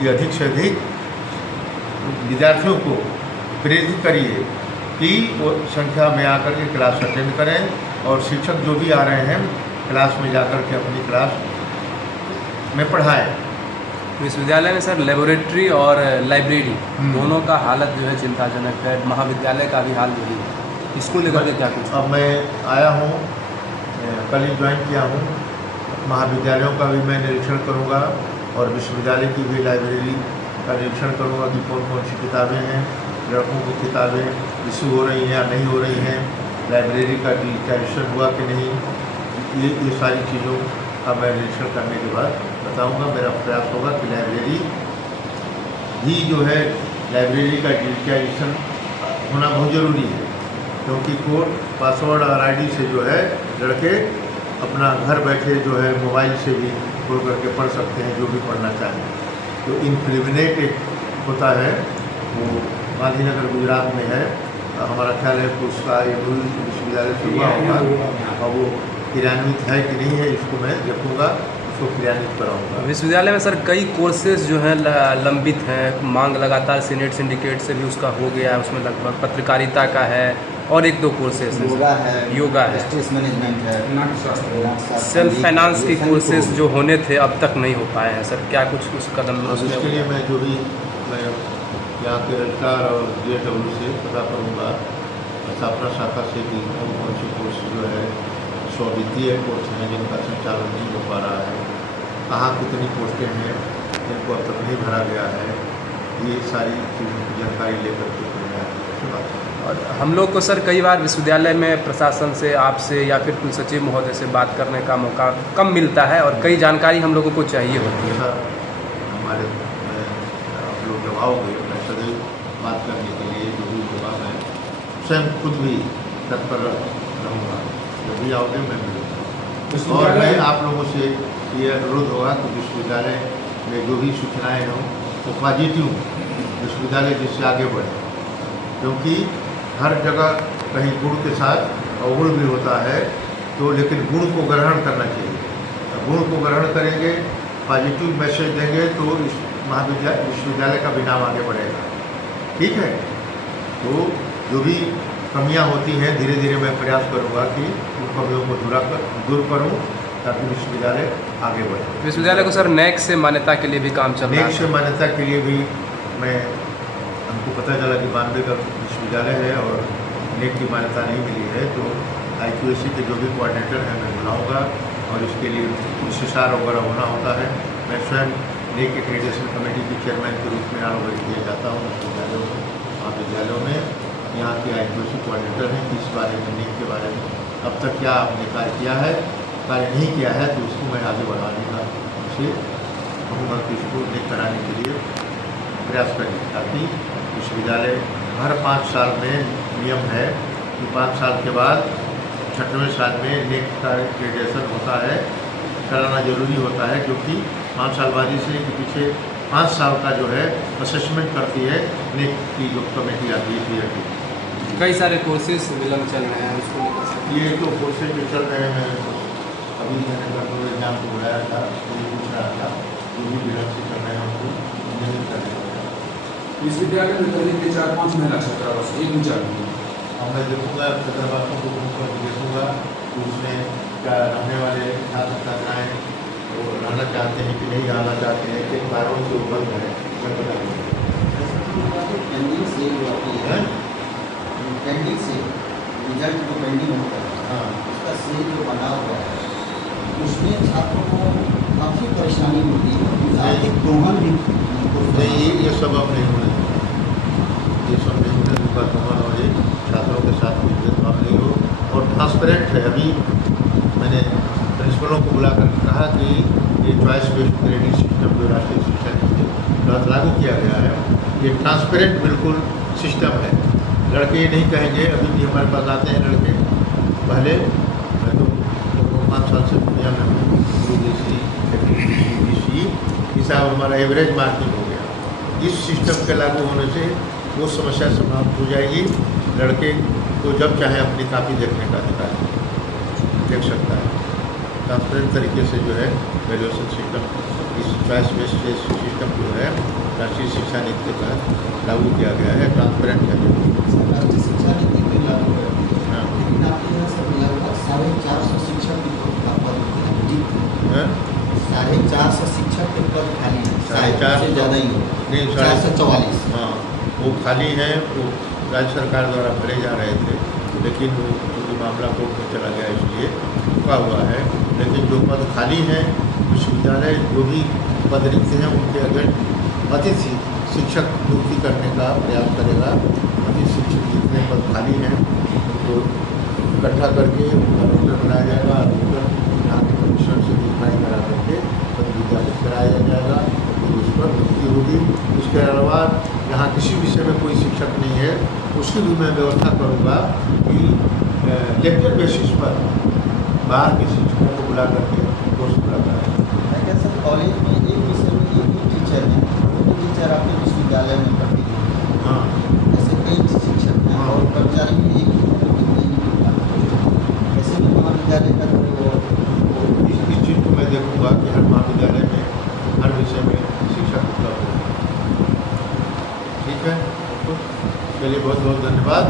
कि अधिक से अधिक विद्यार्थियों को प्रेरित करिए कि वो संख्या में आकर के क्लास अटेंड करें, और शिक्षक जो भी आ रहे हैं क्लास में जाकर के अपनी क्लास में पढ़ाएं। विश्वविद्यालय में सर लेबोरेटरी और लाइब्रेरी दोनों का हालत जो है चिंताजनक है। महाविद्यालय का भी हाल यही है। इसको लेकर के क्या कुछ? अब मैं आया हूँ, कल ही ज्वाइन किया हूँ, महाविद्यालयों का भी मैं निरीक्षण करूँगा और विश्वविद्यालय की भी लाइब्रेरी का निरीक्षण करूँगा कि कौन कौन सी किताबें हैं, लड़कों की किताबें इशू हो रही हैं या नहीं हो रही हैं, लाइब्रेरी का डिजिटाइजेशन हुआ कि नहीं, ये सारी चीज़ों का मैं निरीक्षण करने के बाद बताऊंगा। मेरा प्रयास होगा कि लाइब्रेरी भी जो है, लाइब्रेरी का डिजिटाइजेशन होना बहुत ज़रूरी है, क्योंकि कोड पासवर्ड और आईडी से जो है लड़के अपना घर बैठे जो है मोबाइल से भी खोल करके पढ़ सकते हैं जो भी पढ़ना चाहें। तो इनफिल्मिनेट एक होता है, वो गांधीनगर गुजरात में है, हमारा ख्याल है कि उसका एक विश्वविद्यालय से हुआ होगा, और वो क्रियान्वित है कि नहीं है इसको मैं देखूँगा, उसको क्रियान्वित कराऊँगा। विश्वविद्यालय में सर कई कोर्सेज जो हैं लंबित हैं, मांग लगातार सीनेट सिंडिकेट से भी उसका हो गया है, उसमें लगभग पत्रकारिता का है और एक दो कोर्सेज योगा है, स्ट्रेस मैनेजमेंट है, सेल्फ फाइनेंस की कोर्सेज जो होने थे अब तक नहीं हो पाए हैं सर। क्या कुछ उस कदम? उसके लिए मैं जो भी मैं यहाँ के रजिस्ट्रार और DAW से पता करूँगा, स्थापना शाखा से कि कौन कौन से कोर्स जो है स्वित्तीय कोर्स हैं जिनका संचालन नहीं हो पा रहा है, कहाँ कितनी पोस्टें हैं जिनको अब तक नहीं भरा गया है, ये सारी चीज़ों की जानकारी लेकर के मैं बात करूँगा। और हम लोग को सर कई बार विश्वविद्यालय में प्रशासन से, आपसे या फिर कुल सचिव महोदय से बात करने का मौका कम मिलता है और कई जानकारी हम लोगों को चाहिए होती है। हमारे आप लोग जब आओगे मैं सदैव बात करने के लिए जो भी होगा मैं स्वयं खुद भी तत्पर रहूँगा, जब भी आओगे मैं मिलूँगा। और मैं आप लोगों से ये अनुरोध होगा कि विश्वविद्यालय में जो भी सूचनाएँ हों वो पॉजिटिव विश्वविद्यालय जिससे आगे बढ़े, क्योंकि हर जगह कहीं गुण के साथ अवगुण भी होता है, तो लेकिन गुण को ग्रहण करना चाहिए। गुण को ग्रहण करेंगे, पॉजिटिव मैसेज देंगे तो इस विश्वविद्यालय का भी नाम आगे बढ़ेगा। ठीक है, तो जो भी कमियां होती हैं धीरे धीरे मैं प्रयास करूंगा कि उन कमियों को दूर करूं ताकि विश्वविद्यालय आगे बढ़े। विश्वविद्यालय को सर NAAC से मान्यता के लिए भी काम चल रहा है। NAAC से मान्यता के लिए भी हमको पता चला कि 92 का विश्वविद्यालय है और NAAC की मान्यता नहीं मिली है, तो IQAC के जो भी कोऑर्डिनेटर हैं मैं बुलाऊँगा और इसके लिए विशेषार वगैरह होना होता है। मैं स्वयं NAAC एक्रेडिटेशन कमेटी के चेयरमैन के रूप में आरोपित किया जाता हूँ विश्वविद्यालयों में, महाविद्यालयों में। यहाँ के IQAC कोऑर्डिनेटर हैं कि इस बारे में, NAAC के बारे में अब तक क्या आपने कार्य किया है, कार्य नहीं किया है तो उसको मैं आगे बढ़ाने का उनसे कहूँगा कि इसको NAAC कराने के लिए प्रयास करें, ताकि विश्वविद्यालय हर 5 साल में नियम है कि 5 साल के बाद 6वें साल में NAAC का एक्रेडिटेशन होता है, कराना जरूरी होता है, क्योंकि 5 साल बाद इसलिए कि पीछे 5 साल का जो है असेसमेंट करती है NAAC की जो कमेटी आती है। कई सारे कोर्सेज विलम्ब चल रहे हैं, उसको ये तो कोर्सेज जो चल रहे हैं, अभी मैंने लगभग एग्जाम को बुलाया था, तो ये पूछ रहा था जो भी विलम्ब से चल रहे हैं उनको नियमित करने होगा। विश्वविद्यालय में करीब 4-5 महिला छात्रावास एक भी चालू है। और मैं देखूँगा छात्रावासों को घूम कर देखूँगा कि उसमें क्या रहने वाले छात्र छात्राएँ वो रहना चाहते हैं कि नहीं आना चाहते हैं, किन कारणों से वो बंद है, मैं बताऊँगा। पेंडिंग से रिजल्ट जो पेंडिंग होता है, हाँ, उसका सेल जो बना हुआ है उसमें छात्रों को काफ़ी परेशानी होती है, आर्थिक दोहन भी नहीं, ये सब अब नहीं होने, ये सब नहीं होने, उनका दोहन और एक छात्रों के साथ भेदभाव नहीं हो और ट्रांसपेरेंट है। अभी मैंने प्रिंसिपलों को बुलाकर कहा कि ये चॉइस बेस्ड ग्रेडिंग सिस्टम जो राष्ट्रीय शिक्षा नीति के तहत लागू किया गया है, ये ट्रांसपेरेंट बिल्कुल सिस्टम है। लड़के ये नहीं कहेंगे, अभी भी हमारे पास आते हैं लड़के, पहले मैं तो 5 साल से दुनिया में हूँ, UGC BC हिसाब हमारा एवरेज मार्किंग हो गया। इस सिस्टम के लागू होने से वो समस्या समाप्त हो जाएगी। लड़के को जब चाहे अपनी कापी देखने का अधिकार देख सकता है। ट्रांसपेरेंट तरीके से जो है ग्रेजुएशन सिस्टम, इस चॉइस बेस्ड सिस्टम जो है राष्ट्रीय शिक्षा नीति के तहत लागू किया गया है, ट्रांसपेरेंट है। राष्ट्रीय शिक्षा नीति को लागू कर दी है, हाँ। लेकिन आपके यहाँ सब लगभग 450 शिक्षक के पद रिक्त हैं। हैं? 450 शिक्षक के पद खाली हैं, 450 से ज़्यादा ही हो, नहीं, 444। हाँ, वो खाली हैं, वो राज्य सरकार द्वारा भरे जा रहे थे, लेकिन वो क्योंकि मामला कोर्ट में चला गया इसलिए रुका हुआ है। लेकिन जो पद खाली हैं, विश्वविद्यालय जो भी पद रिक्त हैं उनके अगर अतिथि शिक्षक नियुक्ति करने का प्रयास करेगा। अतिथि शिक्षक जितने पद खाली हैं उनको इकट्ठा करके उनका रोस्टर बनाया जाएगा, रोस्टर यहाँ के कमिश्नर से डिफाइन करा करके पद विद्यालय कराया जाएगा, फिर उस पर नियुक्ति होगी। उसके अलावा यहाँ किसी विषय में कोई शिक्षक नहीं है, उसकी भी मैं व्यवस्था करूँगा कि लेक्चर बेसिस पर बाहर के शिक्षकों को बुला करके कोर्स पूरा कराएं। मैं क्या सर, कॉलेज में एक विषय में एक ही टीचर है, वो टीचर आपके विश्वविद्यालय में पढ़ती है। हाँ, ऐसे कई शिक्षक हैं और कर्मचारी भी एक ही नहीं मिलता। ऐसे में महाविद्यालय का जो इस चीज़ को मैं देखूँगा कि हर महाविद्यालय में हर विषय में शिक्षक उपलब्ध है। ठीक है, चलिए बहुत बहुत धन्यवाद।